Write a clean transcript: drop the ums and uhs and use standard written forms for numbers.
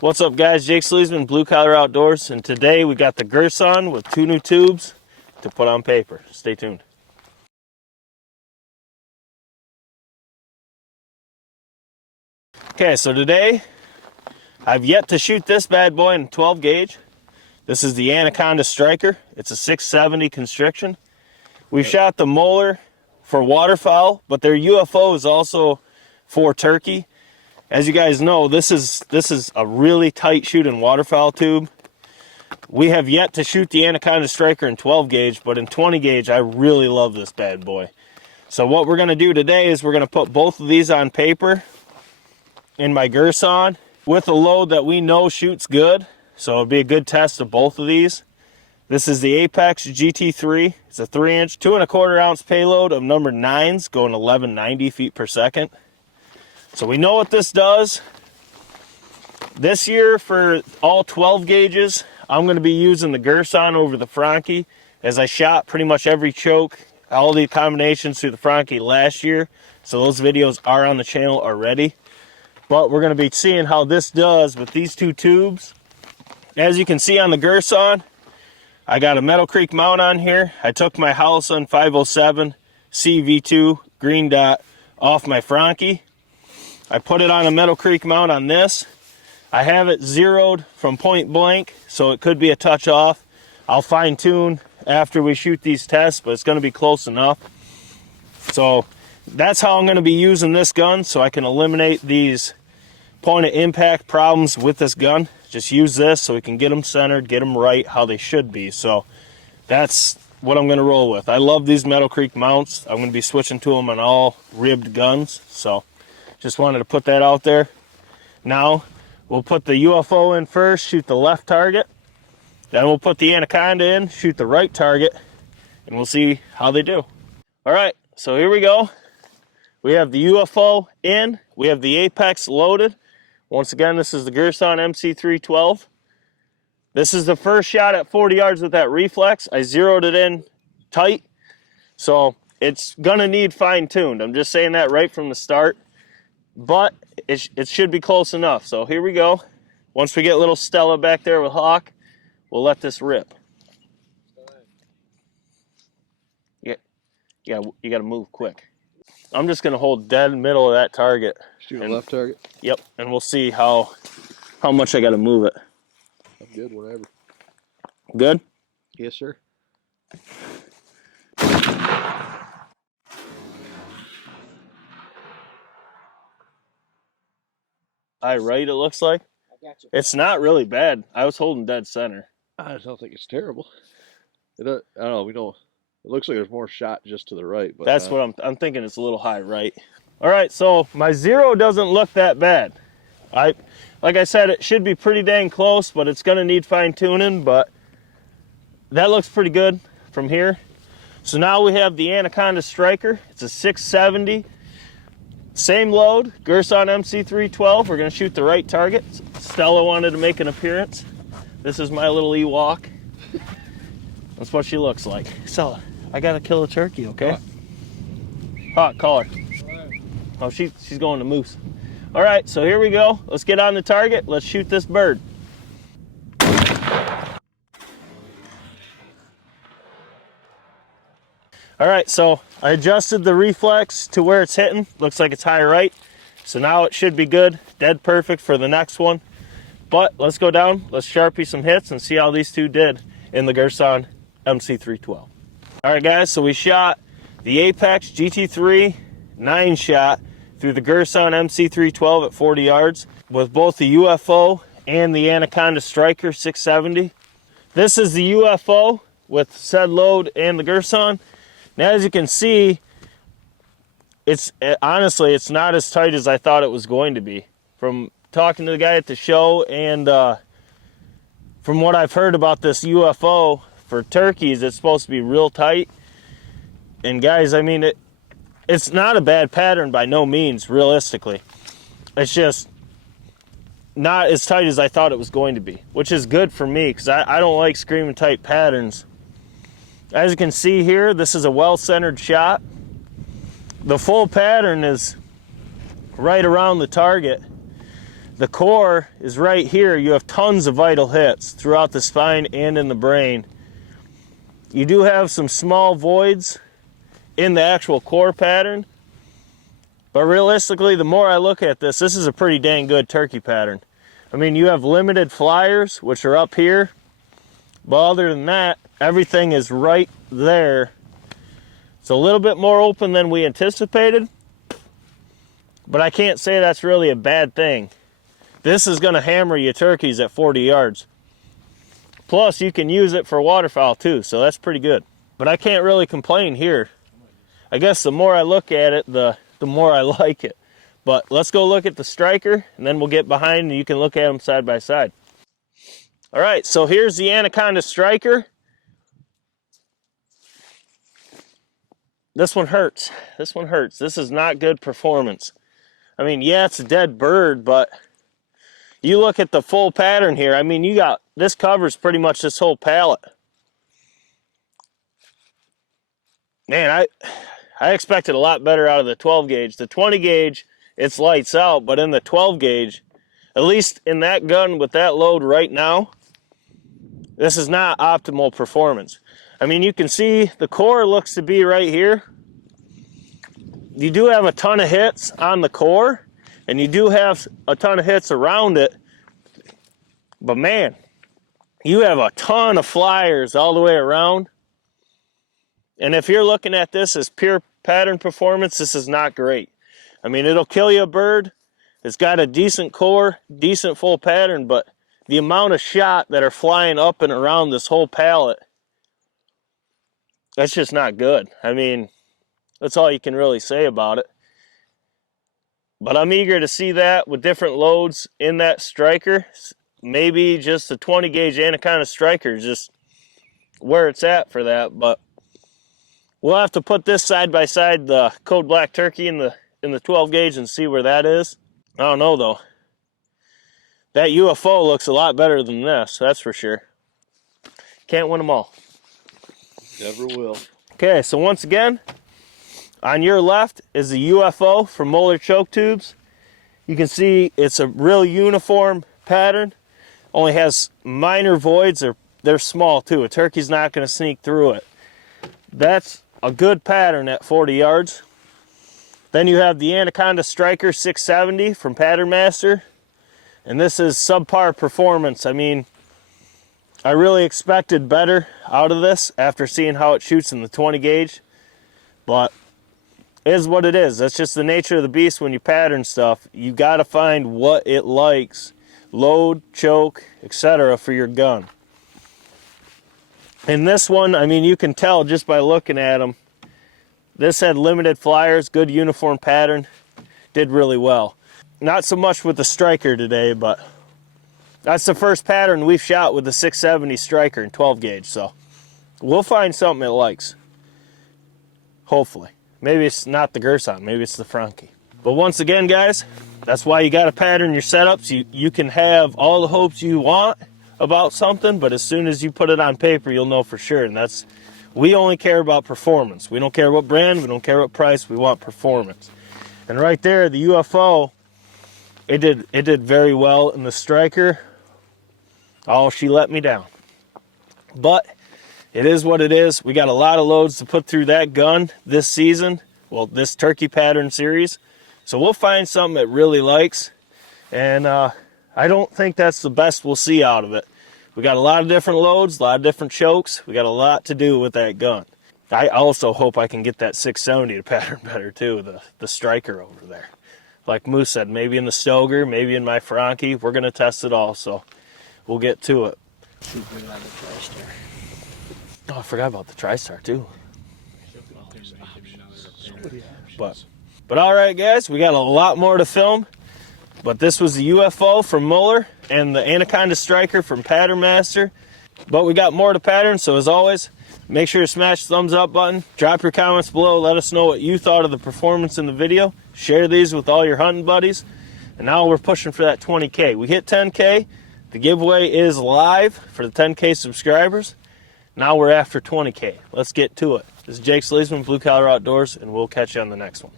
What's up, guys? Jake SLEASMAN, Blue Collar Outdoors, and today we got the girsan with 2 new tubes to put on paper. Stay tuned. Okay, so today I've yet to shoot this bad boy in 12 gauge. This is the Anaconda Striker. It's a 670 constriction. We've shot the muller for waterfowl, but their UFO is also for turkey. As you guys know, this is a really tight shooting waterfowl tube. We have yet to shoot the Anaconda Striker in 12 gauge, but in 20 gauge, I really love this bad boy. So what we're gonna do today is we're gonna put both of these on paper in my girsan with a load that we know shoots good. So it'll be a good test of both of these. This is the Apex GT3. It's a 3-inch, 2 1/4 ounce payload of number 9s going 1190 feet per second. So we know what this does. This year for all 12 gauges, I'm going to be using the girsan over the Franke, as I shot pretty much every choke, all the combinations through the Franke last year. So those videos are on the channel already. But we're going to be seeing how this does with these two tubes. As you can see on the girsan, I got a Meadow Creek mount on here. I took my Howson 507 CV2 green dot off my Franke. I put it on a Meadow Creek mount on this. I have it zeroed from point blank, so it could be a touch off. I'll fine tune after we shoot these tests, but it's going to be close enough. So that's how I'm going to be using this gun, so I can eliminate these point of impact problems with this gun. Just use this so we can get them centered, get them right how they should be. So that's what I'm going to roll with. I love these Meadow Creek mounts. I'm going to be switching to them on all ribbed guns, so just wanted to put that out there. Now we'll put the UFO in first, shoot the left target. Then we'll put the Anaconda in, shoot the right target, and we'll see how they do. All right, so here we go. We have the UFO in, we have the Apex loaded. Once again, this is the girsan mc312. This is the first shot at 40 yards with that reflex. I zeroed it in tight, so it's gonna need fine-tuned. I'm just saying that right from the start. But it should be close enough. So here we go. Once we get little Stella back there with Hawk, we'll let this rip. Yeah, you got to move quick. I'm just going to hold dead middle of that target. Shoot a left target? Yep, and we'll see how much I got to move it. I'm good, whatever. Good? Yes, sir. Right, it looks like. I got you. It's not really bad. I was holding dead center. I don't think it's terrible. I don't know. We know it looks like there's more shot just to the right, but that's what I'm thinking. It's a little high right. All right, so my zero doesn't look that bad. Like I said, it should be pretty dang close, but it's going to need fine tuning. But that looks pretty good from here. So now we have the Anaconda Striker. It's a 670. Same load, girsan mc312. We're going to shoot the right target. Stella wanted to make an appearance. This is my little Ewok. That's what she looks like. Stella, I got to kill a turkey, okay? Hawk, call her. Oh, she's going to moose. All right, so here we go. Let's get on the target. Let's shoot this bird. All right, so I adjusted the reflex to where it's hitting. Looks like it's high right. So now it should be good, dead perfect for the next one. But let's go down, let's Sharpie some hits and see how these two did in the girsan mc312. All right, guys, so we shot the Apex GT3 9-shot through the girsan mc312 at 40 yards with both the UFO and the Anaconda Striker 670. This is the UFO with said load and the girsan. Now, as you can see, honestly, it's not as tight as I thought it was going to be. From talking to the guy at the show and from what I've heard about this UFO for turkeys, it's supposed to be real tight. And guys, I mean, it's not a bad pattern by no means, realistically. It's just not as tight as I thought it was going to be, which is good for me because I don't like screaming tight patterns. As you can see here, this is a well-centered shot. The full pattern is right around the target. the core is right here. You have tons of vital hits throughout the spine and in the brain. You do have some small voids in the actual core pattern, but realistically, the more I look at this, this is a pretty dang good turkey pattern. I mean, you have limited flyers, which are up here, but other than that, everything is right there. It's a little bit more open than we anticipated, but I can't say that's really a bad thing. This is going to hammer you turkeys at 40 yards. Plus, you can use it for waterfowl too, so that's pretty good. But I can't really complain here. I guess the more I look at it, the more I like it. But let's go look at the striker, and then we'll get behind and you can look at them side by side. All right, so here's the Anaconda striker. This one hurts. This one hurts. This is not good performance. I mean, yeah, it's a dead bird, but you look at the full pattern here. I mean, you got, this covers pretty much this whole pallet. Man, I expected a lot better out of the 12 gauge. The 20 gauge, it's lights out, but in the 12 gauge, at least in that gun with that load right now, this is not optimal performance. I mean, you can see the core looks to be right here. You do have a ton of hits on the core, and you do have a ton of hits around it. But man, you have a ton of flyers all the way around. And if you're looking at this as pure pattern performance, this is not great. I mean, it'll kill you a bird. It's got a decent core, decent full pattern, but the amount of shot that are flying up and around this whole pallet, that's just not good. I mean, that's all you can really say about it. But I'm eager to see that with different loads in that striker. Maybe just the 20 gauge Anaconda striker is just where it's at for that. But we'll have to put this side by side, the Code Black Turkey in the 12 gauge, and see where that is. I don't know though. That UFO looks a lot better than this, that's for sure. Can't win them all. Never will. Okay, so once again, on your left is the UFO from Muller choke tubes. You can see it's a real uniform pattern. Only has minor voids. They're small too. A turkey's not going to sneak through it. That's a good pattern at 40 yards. Then you have the Anaconda Striker 670 from Patternmaster. And this is subpar performance. I mean, I really expected better out of this after seeing how it shoots in the 20 gauge. But it is what it is. That's just the nature of the beast when you pattern stuff. You got to find what it likes. Load, choke, etc. for your gun. In this one, I mean, you can tell just by looking at them. This had limited flyers, good uniform pattern. Did really well. Not so much with the striker today, but that's the first pattern we've shot with the 670 striker in 12 gauge. So we'll find something it likes. Hopefully. Maybe it's not the girsan, maybe it's the Frankie. But once again, guys, that's why you got to pattern your setups. You can have all the hopes you want about something, but as soon as you put it on paper, you'll know for sure. And that's, we only care about performance. We don't care what brand, we don't care what price, we want performance. And right there, the UFO, it did very well in the striker. Oh, she let me down. But it is what it is. We got a lot of loads to put through that gun this season. Well, this turkey pattern series. So we'll find something it really likes. And I don't think that's the best we'll see out of it. We got a lot of different loads, a lot of different chokes. We got a lot to do with that gun. I also hope I can get that 670 to pattern better too, the striker over there. Like Moose said, maybe in the Stoger, maybe in my Frankie. We're going to test it all, so we'll get to it. Oh, I forgot about the TriStar too. But all right, guys, we got a lot more to film. But this was the UFO from Muller and the Anaconda Striker from Patternmaster. But we got more to pattern, so as always, make sure to smash the thumbs up button. Drop your comments below. Let us know what you thought of the performance in the video. Share these with all your hunting buddies. And now we're pushing for that 20K. We hit 10K. The giveaway is live for the 10K subscribers. Now we're after 20K. Let's get to it. This is Jake SLEASMAN, Blue Collar Outdoors, and we'll catch you on the next one.